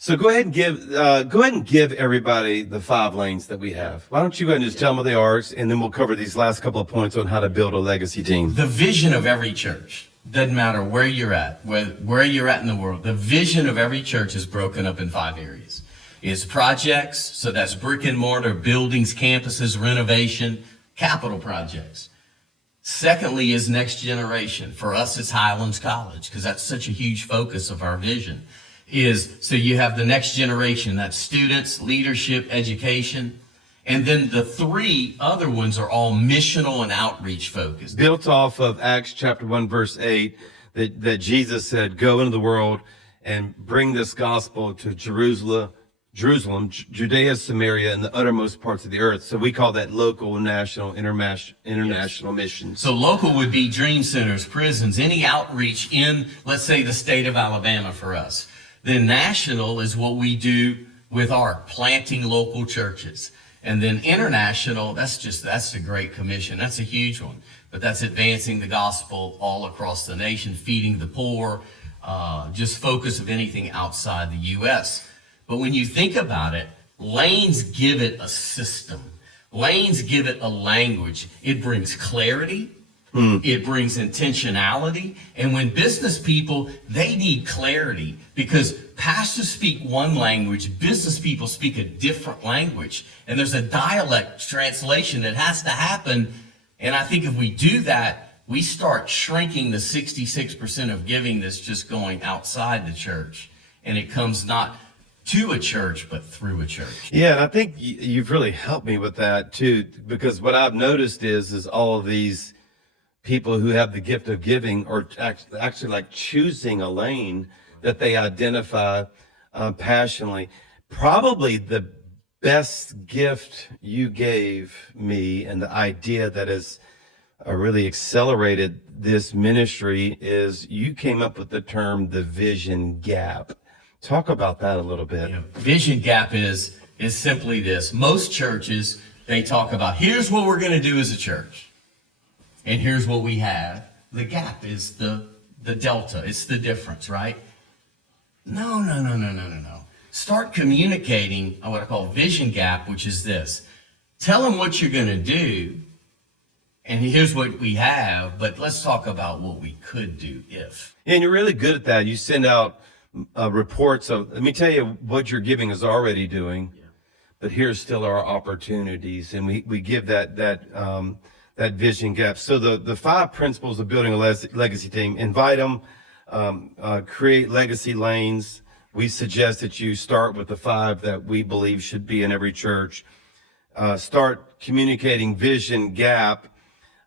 So go ahead and give everybody the 5 lanes that we have. Why don't you go ahead and just tell them what they are, and then we'll cover these last couple of points on how to build a legacy team. The vision of every church, doesn't matter where you're at, where you're at in the world, the vision of every church is broken up in 5 areas. It's projects, so that's brick and mortar, buildings, campuses, renovation, capital projects. Secondly is next generation. For us, it's Highlands College, because that's such a huge focus of our vision. So you have the next generation, that's students, leadership, education. And then the 3 other ones are all missional and outreach focused. Built off of Acts chapter 1, verse 8, that Jesus said, go into the world and bring this gospel to Jerusalem, Judea, Samaria, and the uttermost parts of the earth. So we call that local, national, international missions. So local would be dream centers, prisons, any outreach in, let's say, the state of Alabama for us. Then national is what we do with our planting local churches. And then international, that's the Great Commission. That's a huge one. But that's advancing the gospel all across the nation, feeding the poor, just focus of anything outside the U.S. But when you think about it, lanes give it a system. Lanes give it a language. It brings clarity. It brings intentionality. And when business people, they need clarity, because pastors speak one language, business people speak a different language. And there's a dialect translation that has to happen. And I think if we do that, we start shrinking the 66% of giving that's just going outside the church. And it comes not to a church, but through a church. Yeah, and I think you've really helped me with that too, because what I've noticed is all of these people who have the gift of giving are actually like choosing a lane that they identify passionately. Probably the best gift you gave me, and the idea that has really accelerated this ministry, is you came up with the term, the vision gap. Talk about that a little bit. Yeah, vision gap is simply this. Most churches, they talk about, here's what we're going to do as a church. And here's what we have. The gap is the delta. It's the difference, right? No. Start communicating what I call vision gap, which is this. Tell them what you're going to do, and here's what we have, but let's talk about what we could do if. And you're really good at that. You send out reports of, let me tell you what your giving is already doing, but here's still our opportunities, and we give that vision gap. So the 5 principles of building a legacy team: invite them, create legacy lanes. We suggest that you start with the 5 that we believe should be in every church. Start communicating vision gap.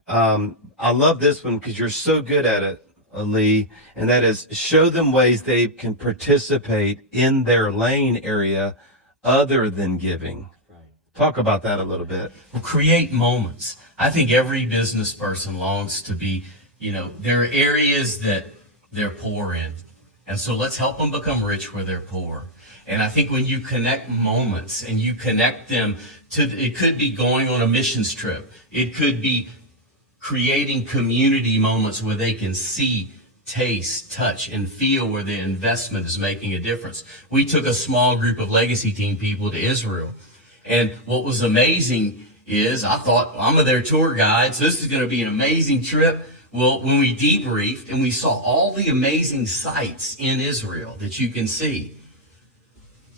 I love this one because you're so good at it, Lee, and that is show them ways they can participate in their lane area other than giving. Right. Talk about that a little bit. Well, create moments. I think every business person longs to be, there are areas that they're poor in. And so let's help them become rich where they're poor. And I think when you connect moments and you connect them to, it could be going on a missions trip. It could be creating community moments where they can see, taste, touch, and feel where the investment is making a difference. We took a small group of legacy team people to Israel. And what was amazing is I thought, I'm their tour guide, so this is going to be an amazing trip. Well, when we debriefed and we saw all the amazing sites in Israel that you can see,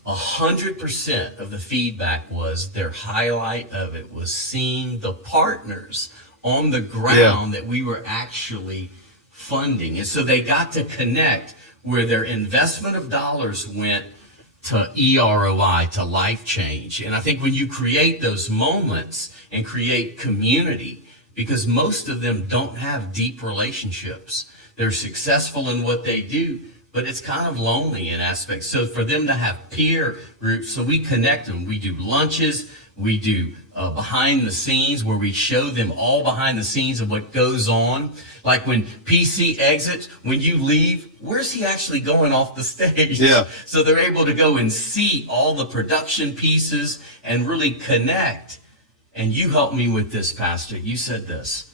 100% of the feedback was their highlight of it was seeing the partners on the ground that we were actually funding. And so they got to connect where their investment of dollars went to EROI, to life change. And I think when you create those moments and create community, because most of them don't have deep relationships. They're successful in what they do, but it's kind of lonely in aspects. So for them to have peer groups, so we connect them. We do lunches, we do behind the scenes where we show them all behind the scenes of what goes on. Like when PC exits, when you leave, where's he actually going off the stage? Yeah. So they're able to go and see all the production pieces and really connect. And you helped me with this, Pastor. You said this.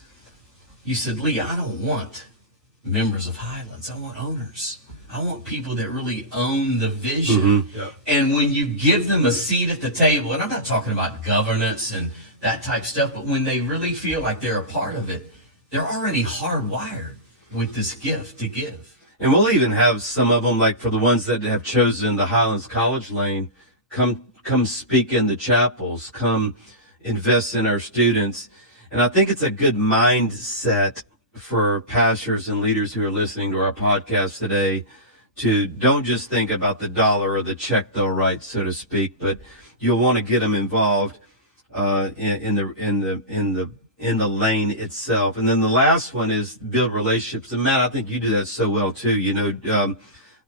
You said, Lee, I don't want members of Highlands. I want owners. I want people that really own the vision. Yep. And when you give them a seat at the table, and I'm not talking about governance and that type stuff, but when they really feel like they're a part of it, they're already hardwired with this gift to give. And we'll even have some of them, like for the ones that have chosen the Highlands College lane, come speak in the chapels, come invest in our students. And I think it's a good mindset for pastors and leaders who are listening to our podcast today to don't just think about the dollar or the check they'll write, so to speak, but you'll want to get them involved in the lane itself. And then the last one is build relationships. And Matt, I think you do that so well too. You know,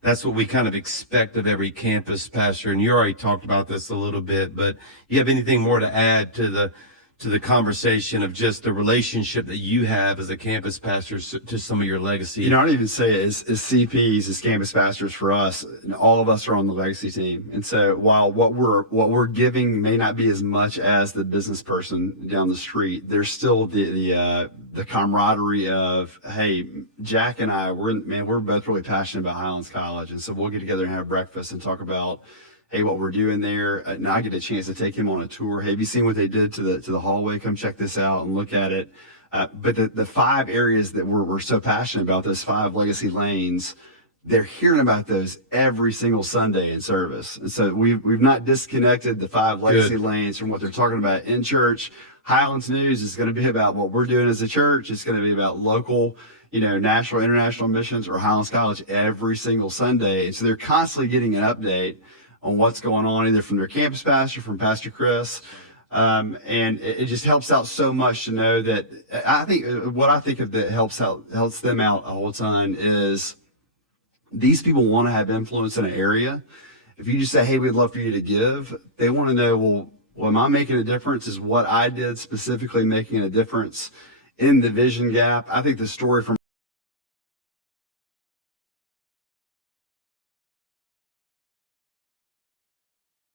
that's what we kind of expect of every campus pastor. And you already talked about this a little bit, but you have anything more to add to the conversation of just the relationship that you have as a campus pastor to some of your legacy? You know, I'd even say as CPs, as campus pastors for us, all of us are on the legacy team. And so while what we're giving may not be as much as the business person down the street, there's still the camaraderie of, hey, Jack and I, we're both really passionate about Highlands College. And so we'll get together and have breakfast and talk about, hey, what we're doing there. And I get a chance to take him on a tour. Hey, have you seen what they did to the hallway? Come check this out and look at it. But the 5 areas that we're so passionate about, those 5 legacy lanes, they're hearing about those every single Sunday in service. And so we've not disconnected the 5 legacy lanes from what they're talking about in church. Highlands News is going to be about what we're doing as a church. It's going to be about local, national, international missions, or Highlands College every single Sunday. And so they're constantly getting an update on what's going on, either from their campus pastor, from Pastor Chris. And it just helps out so much to know that I think of that helps them out a whole ton is these people want to have influence in an area. If you just say, hey, we'd love for you to give, they want to know, well, am I making a difference? Is what I did specifically making a difference in the vision gap? I think the story from